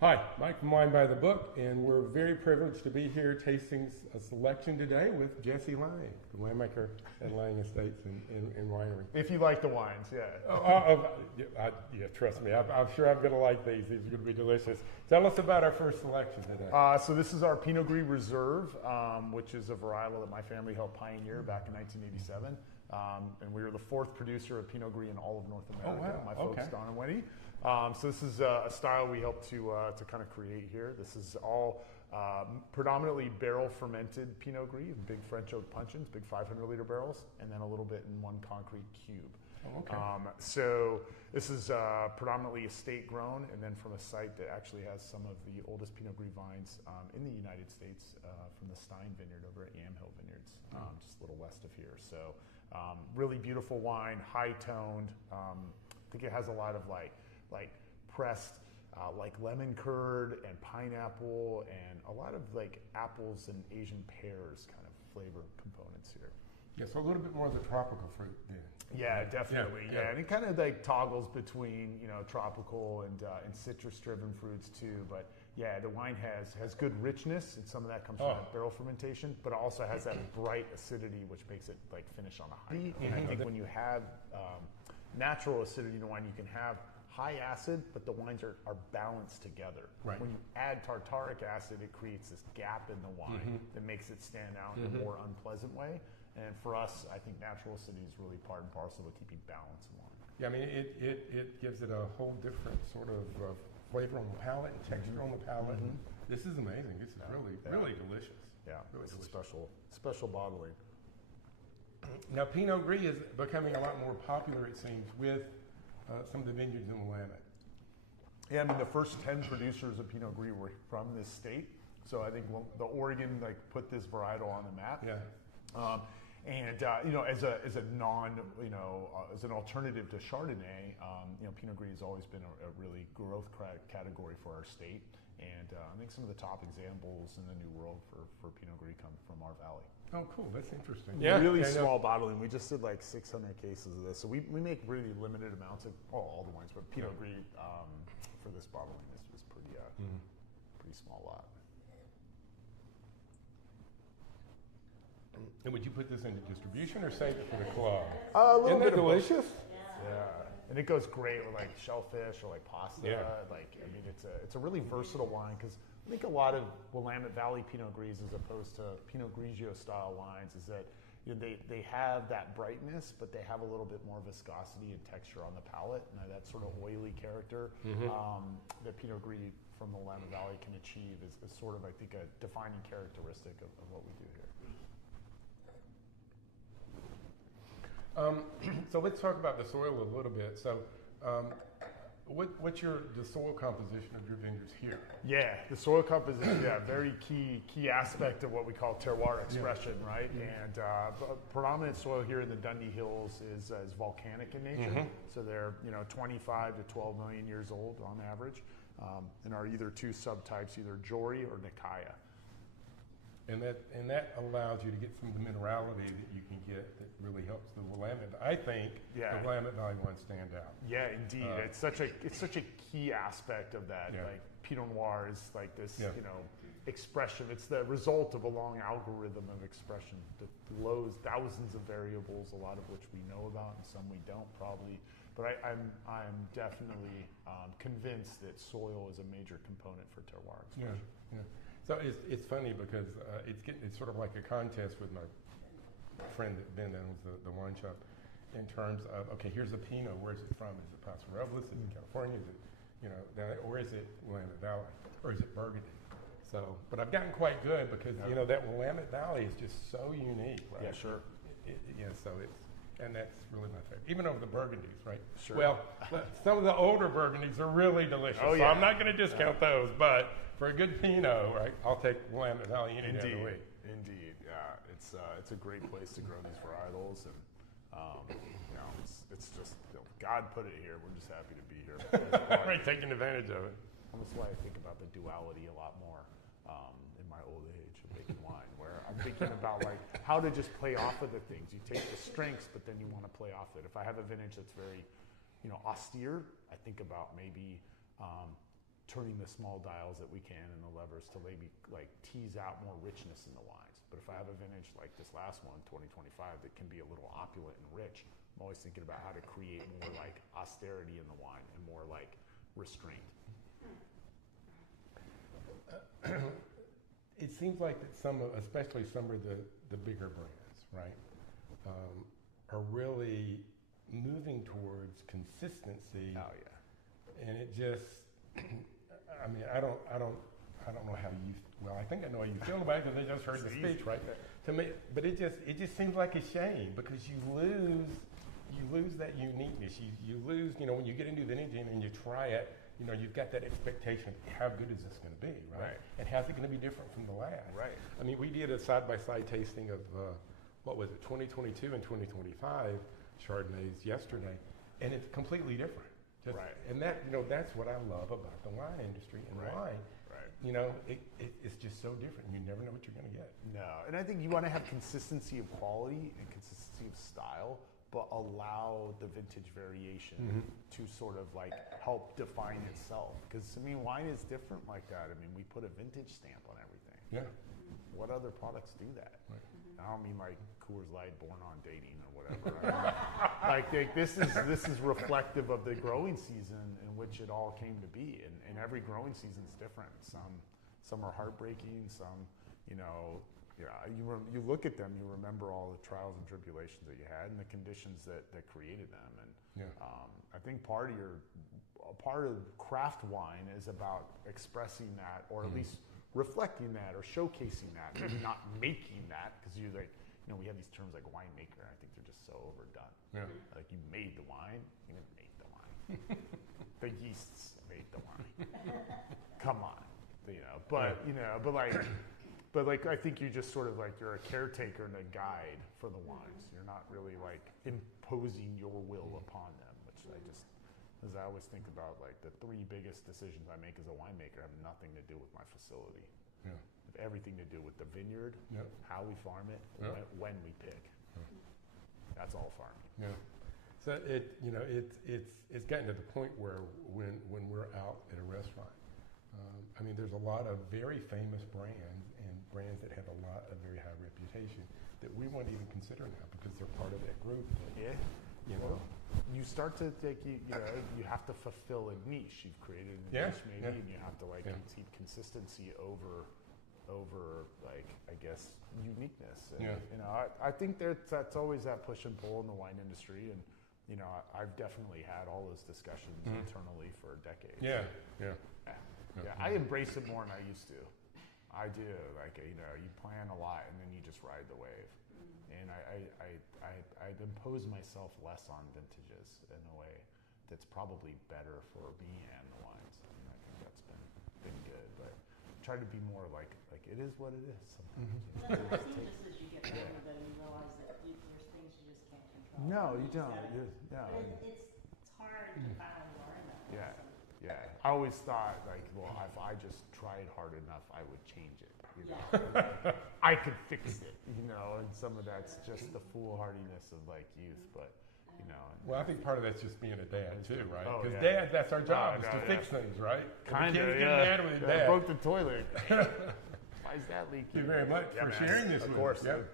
Hi, Mike from Wine by the Book, and we're very privileged to be here tasting a selection today with Jesse Lange, the winemaker at Lange Estates and Winery. If you like the wines, yeah. Yeah, trust me, I'm sure I'm going to like these. These are going to be delicious. Tell us about our first selection today. So this is our Pinot Gris Reserve, which is a varietal that my family helped pioneer back in 1987. And we were the fourth producer of Pinot Gris in all of North America. Oh, wow. My folks, Don and Jesse. So this is a style we helped to kind of create here. This is all predominantly barrel fermented Pinot Gris, big French oak puncheons, big 500-liter barrels, and then a little bit in one concrete cube. Oh, okay. So this is predominantly estate grown, and then from a site that actually has some of the oldest Pinot Gris vines in the United States, from the Stein Vineyard over at Yamhill Vineyards, just a little west of here. So really beautiful wine, high toned. I think it has a lot of like pressed like lemon curd and pineapple and a lot of like apples and Asian pears kind of flavor components here. Yeah, so a little bit more of the tropical fruit then. Yeah, definitely. Yeah, and it kind of like toggles between tropical and citrus-driven fruits too. But yeah, the wine has good richness, and some of that comes from that barrel fermentation. But it also has that bright acidity, which makes it like finish on a high note. And I think when you have natural acidity in the wine, you can have high acid, but the wines are balanced together. Right. When you add tartaric acid, it creates this gap in the wine that makes it stand out in a more unpleasant way. And for us, I think natural acidity is really part and parcel with keeping balance in wine. Yeah, I mean, it gives it a whole different sort of flavor on the palate and texture on the palate. This is amazing. This is really delicious. Yeah, really it's delicious. special bottling. Now, Pinot Gris is becoming a lot more popular, it seems, with some of the vineyards in Willamette. Yeah, I mean, the first 10 producers of Pinot Gris were from this state. So I think the Oregon put this varietal on the map. Yeah. As a non, as an alternative to Chardonnay, Pinot Gris has always been a really growth category for our state. And I think some of the top examples in the New World for Pinot Gris come from our valley. Oh, cool. That's interesting. Yeah, really small bottling. We just did like 600 cases of this. So we make really limited amounts of all the wines, but Pinot Gris for this bottling is pretty small lot. And would you put this into distribution or save it for the club? A little bit delicious? Yeah, and it goes great with like shellfish or like pasta. Yeah. It's a really versatile wine because I think a lot of Willamette Valley Pinot Gris, as opposed to Pinot Grigio style wines, is that they have that brightness, but they have a little bit more viscosity and texture on the palate, and that sort of oily character that Pinot Gris from the Willamette Valley can achieve is sort of, I think, a defining characteristic of what we do here. So let's talk about the soil a little bit. So what's the soil composition of your vineyards here? Yeah, the soil composition, very key aspect of what we call terroir expression, right? And predominant soil here in the Dundee Hills is volcanic in nature. So they're 25 to 12 million years old on average, and are either two subtypes, either Jory or Nicaea. And that allows you to get some of the minerality that you can get that really helps the Willamette. I think the Willamette Valley ones stand out. Yeah, indeed. It's such a key aspect of that. Yeah. Like Pinot Noir is like this, expression. It's the result of a long algorithm of expression that loads thousands of variables, a lot of which we know about and some we don't probably. But I'm definitely convinced that soil is a major component for terroir expression. Yeah. So it's funny because it's sort of like a contest with my friend Ben that owns the wine shop in terms of, okay, here's a Pinot, where's it from? Is it Paso Robles? Is it California? Is it, or is it Willamette Valley? Or is it Burgundy? So, but I've gotten quite good because, that Willamette Valley is just so unique, right? Yeah, sure. And that's really my favorite. Even over the Burgundies, right? Sure. Well, some of the older Burgundies are really delicious. Oh, so yeah. I'm not going to discount those, but for a good Pinot, right, I'll take Willamette Valley any day of the week. Indeed, yeah. It's a great place to grow these varietals, and it's just God put it here. We're just happy to be here. Right, taking advantage of it. Almost why I think about the duality a lot more in my old age of making wine, where I'm thinking about like how to just play off of the things. You take the strengths, but then you want to play off it. If I have a vintage that's very, austere, I think about maybe turning the small dials that we can and the levers to maybe like tease out more richness in the wines. But if I have a vintage like this last one, 2025, that can be a little opulent and rich, I'm always thinking about how to create more like austerity in the wine and more like restraint. It seems like that especially some of the bigger brands, right, are really moving towards consistency. Oh yeah. And it just, I mean, I don't know how you. Well, I think I know how you feel about it because I just heard the speech, right? To me, but it just seems like a shame because you lose that uniqueness. You lose, when you get into vintage and you try it. You've got that expectation, how good is this going to be, right? And how's it going to be different from the last? Right. I mean, we did a side-by-side tasting of, 2022 and 2025 Chardonnays yesterday, and it's completely different. Right. And that, that's what I love about the wine industry and wine. Right. It's just so different. You never know what you're going to get. No, and I think you want to have consistency of quality and consistency of style, but allow the vintage variation to sort of like help define itself. Because I mean, wine is different like that. I mean, we put a vintage stamp on everything. Yeah. What other products do that? Right. I don't mean like Coors Light, Born on Dating or whatever. I mean, this is reflective of the growing season in which it all came to be, and every growing season is different. Some are heartbreaking. Some, you look at them, you remember all the trials and tribulations that you had and the conditions that created them. And I think part of craft wine is about expressing that, or at least reflecting that, or showcasing that. Maybe not making that, because you we have these terms like winemaker. I think they're just so overdone. Yeah. Like you made the wine, you didn't make the wine. The yeasts made the wine. Come on, But I think you just sort of like you're a caretaker and a guide for the wines. You're not really like imposing your will upon them, which as I always think about, like the three biggest decisions I make as a winemaker have nothing to do with my facility. Yeah. Have everything to do with the vineyard, how we farm it, when we pick. That's all farming. Yeah. So it's gotten to the point where when we're out at a restaurant, I mean, there's a lot of very famous brands and brands that have a lot of very high reputation that we won't even consider now because they're part of that group. You start to take you have to fulfill a niche. You've created a niche maybe, and you have to keep consistency over like I guess uniqueness. And, I think that's always that push and pull in the wine industry, and I've definitely had all those discussions internally for decades. Yeah. I embrace it more than I used to. I do. Like, you plan a lot and then you just ride the wave. And I impose myself less on vintages in a way that's probably better for me and the wines. And I think that's been good. But try to be more like it is what it is sometimes. Well, I think just as you get older, though, you realize that there's things you just can't control. No, you don't. But it's hard to finally learn that. Yeah. Yeah, I always thought if I just tried hard enough, I would change it. I could fix it, and some of that's just the foolhardiness of youth. But Well, I think part of that's just being a dad too, right? Oh, Because dad, that's our job, is to fix things, right? Kind of. Get mad with his dad. Broke the toilet. Why is that leaking? Thank you very much for sharing this with us. Of course. Yep.